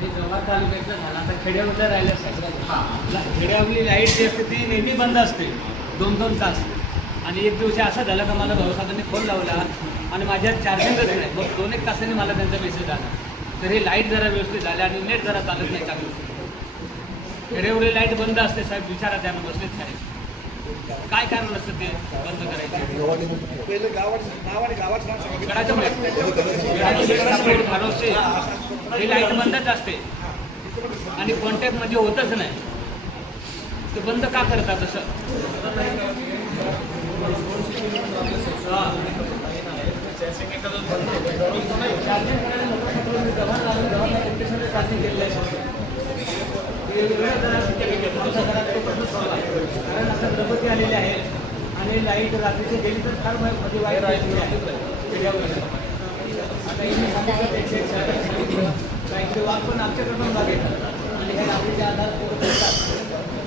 ते जव्हार तालुक्यातलं झाला. आता खेड्यावरलं राहिलं सगळं. खेड्यावली लाइट जी असते ती नेहमी बंद असते. दोन दोन तास. आणि एक दिवशी असं झालं का मला भाऊसाहेबांनी फोन लावला आणि माझ्या चार्जिंगच नाही. मग दोन एक तासांनी मला त्यांचा मेसेज आला. तर हे लाइट जरा व्यवस्थित झाले आणि नेट जरा चालत नाही चांगलं खेड्यावरली लाइट बंद असते साहेब विचारा त्यानं बसलेच साहेब. काय कारण असतं ते बंद करायचे? ही लाइट बंदच असते. आणि कॉन्टॅक्ट म्हणजे होतच नाही. ते बंद का करतात असं? हा. चार्जिंग आमच्या घरात तो प्रश्न आहे. कारण आता गणपती आलेले आहेत आणि लाइट रात्रीचे गेली तर फारमध्ये वाईट राहिलेली आहे खेड्यावर. आता इथे सांगितलं लाईटचे वाघ पण आमच्याकडून लागेल आणि हे रात्रीचे आधार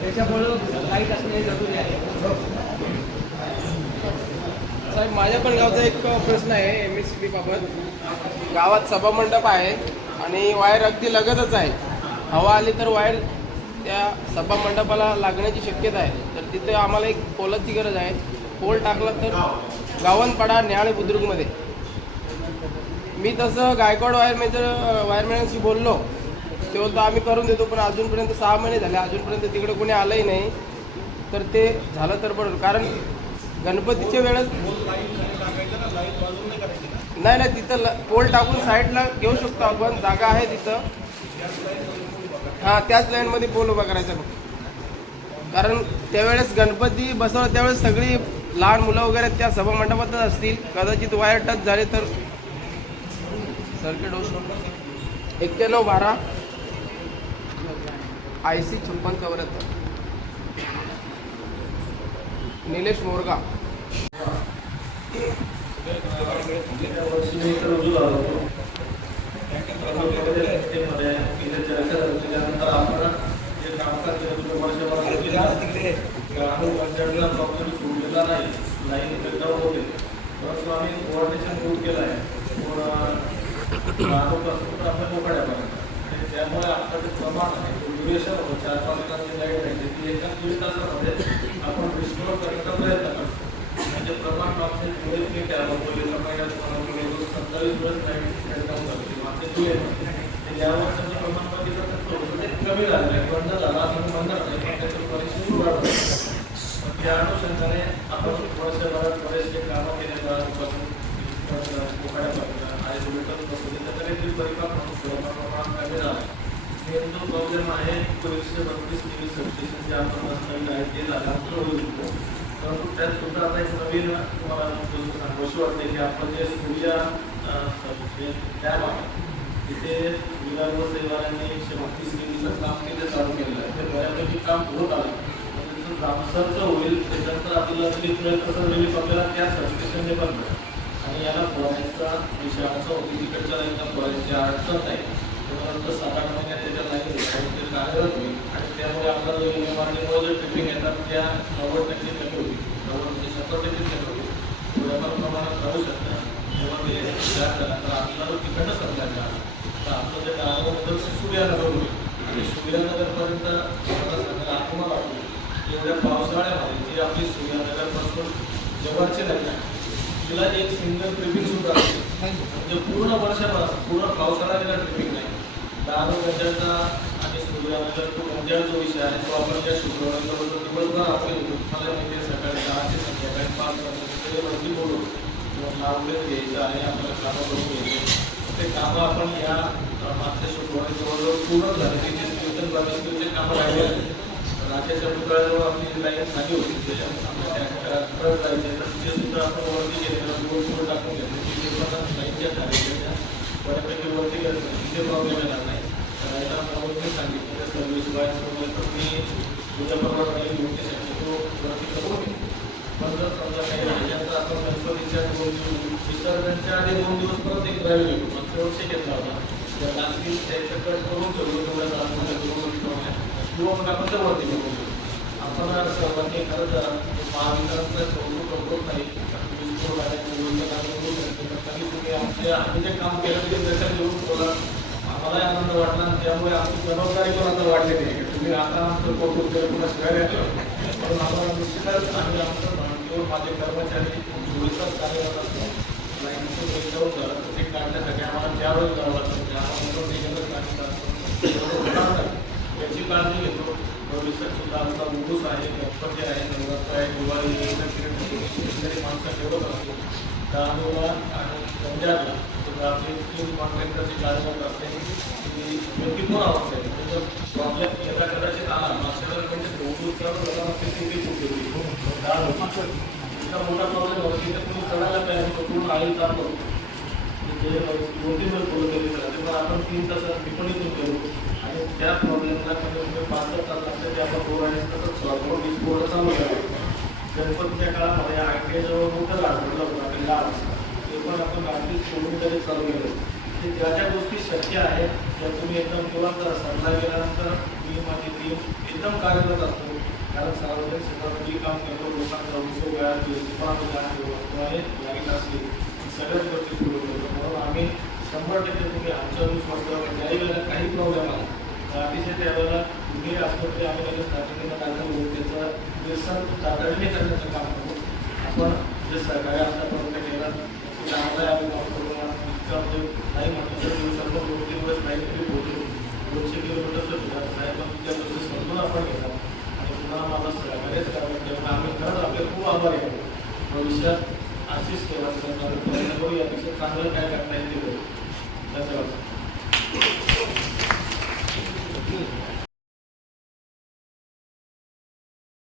त्याच्यामुळं लाइट असणे हे जरुरी आहे साहेब माझ्या पण गावचा एक प्रश्न आहे एम एस सी बी बाबत गावात सभामंडप आहे आणि वायर अगदी लगतच आहे हवा आली तर वायर त्या सभामंडपाला लागण्याची शक्यता आहे. तर तिथे आम्हाला एक पोलाची गरज आहे. पोल टाकला तर गावनपाडा न्याळे बुद्रुकमध्ये. मी तसं गायकवाड वायर वायरमॅनशी बोललो. ते बोलतो आम्ही करून देतो पण अजूनपर्यंत सहा महिने झाले. अजूनपर्यंत तिकडे कोणी आलंही नाही. तर ते झालं तर बरोबर कारण गणपतीच्या वेळेस नाही नाही तिथं ल- पोल टाकून साईडला घेऊ शकतो आपण. जागा आहे तिथं. हां त्याच लाईनमध्ये पोल उभा करायचा फक्त. कारण त्यावेळेस गणपती बसवला त्यावेळेस सगळी लहान मुलं वगैरे त्या सभामंडपातच असतील. कदाचित वायर टच झाले तर. सर्किट होऊ एक्क्याण्णव बारा. आय सी छप्पन चौऱ्याहत्तर निलेश मोरगा. त्यामुळे आता जे प्रमाण आहे ड्युरेशन होतं चार पाच तासाची लाइट आहे ती एका दीड तासामध्ये आपण रिस्टोर करण्याचा प्रयत्न करतो म्हणजे प्रमाण मागचे जुलै ते त्याला सत्तावीस लाइट ते वर्षाचं प्रमाण बघितलं तर थोडंसं ते कमी झालं आहे बंद झाला असं बंद झालं नाही. पण त्याचं परिस्थिती वाढत त्या अनुषंगाने आपण वर्षभरात बरेचसे कामं केले आयसोलेटर प्रमाण कमी मेन जो प्रॉब्लेम आहे तो एकशे बत्तीस टी सबस्टेशन जे आपण आहे ते झालं परंतु त्यात सुद्धा आता एक नवीन तुम्हाला वाटते की आपण जे सूर्या डॅम आहे तिथे विरार व सेवारांनी एकशे बत्तीस टीव्हीचं काम तिथे चालू केलेलं आहे. ते बऱ्यापैकी काम होत आलं. पण त्याचं जामसरचं होईल त्याच्यानंतर आपल्याला रिलीफ मिळेल तसं रिलीफ आपल्याला त्या सबस्टेशनने पण. मिळेल आणि याला फवारायचा विषय होती तिकडच्या लाईनला फवारायची अडचण नाही. त्याच्यानंतर सात आठ महिन्यात त्याच्या लाईन ते कार्यरत होईल. आणि त्यामुळे आपला जो एम आर जो ट्रिपिंग येतात त्या नव्वद टक्के कमी होईल नव्वद म्हणजे शंभर टक्के कमी होईल थोड्याफार प्रमाणात राहू शकतं. तेव्हा ते विचार करा तर आपल्याला जो तिकडनं समजा तर आपलं जे गावाबद्दल सूर्यानगर होईल आणि सूर्यानगरपर्यंत मला सांगायला आत्मा वाटतो एवढ्या पावसाळ्यामध्ये जी आपली सूर्यानगरपासून जवळची लाईन आहे तिला एक सिंगल ट्रिपिंग सुद्धा म्हणजे पूर्ण वर्षभर पूर्ण पावसाळा तिला ट्रिपिंग नाही. दहा गंजाचा आणि सूर्यानगर तो गंजाळ जो विषय आहे तो आपण ज्या शुक्रवारला दिवसभर आपण येतो मला माहिती सकाळी दहा ते संध्याकाळी पाच वाजता वरती बोलू किंवा नावलेच घ्यायचं आणि आपल्याला कामं करून घ्यायचे. ते कामं आपण या मागच्या शुक्रवारी जवळजवळ पूर्ण झाले. तिथे कीर्तन बाबीचे कामं राहिले आहेत राजाच्या पुतळ्याजवळ आपली लाईन झाली होती, त्याच्या आपल्या त्या परत जायचे तर ते सुद्धा आपण वरती गेलेलं गोल गोल टाकून घेतले तिथे पण लाईनच्या झालेल्या बऱ्यापैकी वरती तिथे प्रॉब्लेम येणार नाही. तर याला प्रॉब्लेम सांगितलं, त्या सर्व्हिस वाईज वगैरे तर मी तुझ्याप्रमाणे नोटीस आहे तो वरती करून. पण जर समजा काही राहिल्यानंतर आपण गणपतीच्या दोन दिवस, विसर्जनच्या आधी दोन दिवस परत एक ड्राईव्ह घेतो. व्यवस्थित घेतला होता त्या लागतील त्याचं कट करून ठेवलं तेवढ्या आपण करून ठेवल्या किंवा मग आपण आपण सर्वांनी कौतुक करतो नाही तुम्ही आमच्या आम्ही जे काम केलं ते त्याच्यात येऊन आम्हालाही आनंद वाटला त्यामुळे आमची जबाबदारी पण आता वाढलेली आहे. तुम्ही आता आमचं कौतुक केलं पुन्हा पण आम्हाला निश्चितच आम्ही आमचं किंवा माझे कर्मचारी कार्यरत असतो लाईनचं ब्रेकडाऊन झालं काढण्यासाठी आम्हाला त्यावेळेस जावं लागतं म्हणजे काळजी घेतो भविष्यात सुद्धा आमचा उरूस आहे गणपती आहे नवरात्र आहे दिवाळी माणसं ठेवत असतो आणि पंजाबला सुद्धा आपली तीन कॉन्ट्रॅक्टरची कार्यरत असते ती व्यक्तिपूर्ण अवस्था आहे प्रॉब्लेम कदाचित आला मागच्या म्हणजे उरूसचा लोकांना किती खूप होती इतका मोठा प्रॉब्लेम होता. की तुम्ही चढायला तयार होतो पूर्ण आळी चालतो जे दोन तीन वेळ बोलत गेले पण आपण तीन तासात टिप्पणीतून गेलो आणि त्या प्रॉब्लेमला कमीत कमी पाच सात तास लागतात ते आपण बोर्ड आणि तसंच सॉल्व्ह वीस बोर्ड चालू करावे गणपतीच्या काळामध्ये म्हणजे आय टी मोठं लागलं होतं आणि लहान ते पण आपण गाडी सोडून तरी चालू केलं. म्हणजे ते ज्या ज्या गोष्टी शक्य आहेत त्या तुम्ही एकदम तुरंत सरला गेल्यानंतर मी माझी टीम एकदम कार्यरत असतो. कारण सार्वजनिक क्षेत्रामध्ये काम करतो लोकांचा उत्सव वेळा लाइट असली सगळ्याच गोष्टी सुरू करतो म्हणून आम्ही शंभर टक्के तुम्ही आमच्या विश्वास ज्याही वेळेला काही प्रॉब्लेम आला तर अतिशय त्यावेळेला तुम्ही असतो ते आम्ही लगेच तातडीनं काय होऊ त्याचं व्यसन तातडीने करण्याचं काम करतो. आपण जे सरकारी आतापर्यंत केलं ते चांगलं आहे आम्ही काम करू आणि इतकं म्हणजे नाही म्हटलं तर दिवसात दोन तीन दिवस नाही तरी पोहोचू दोनशे किलोमीटरचं फिरायचं आहे पण त्या गोष्टी समजून आपण घेतात आणि पुन्हा मला सहकार्यच करावं तेव्हा आम्ही खरंच आपले खूप आभारी आहोत भविष्यात अशीच सेवा करणार प्रयत्न करू यापेक्षा चांगलं काय करता येईल ते धन्यवाद.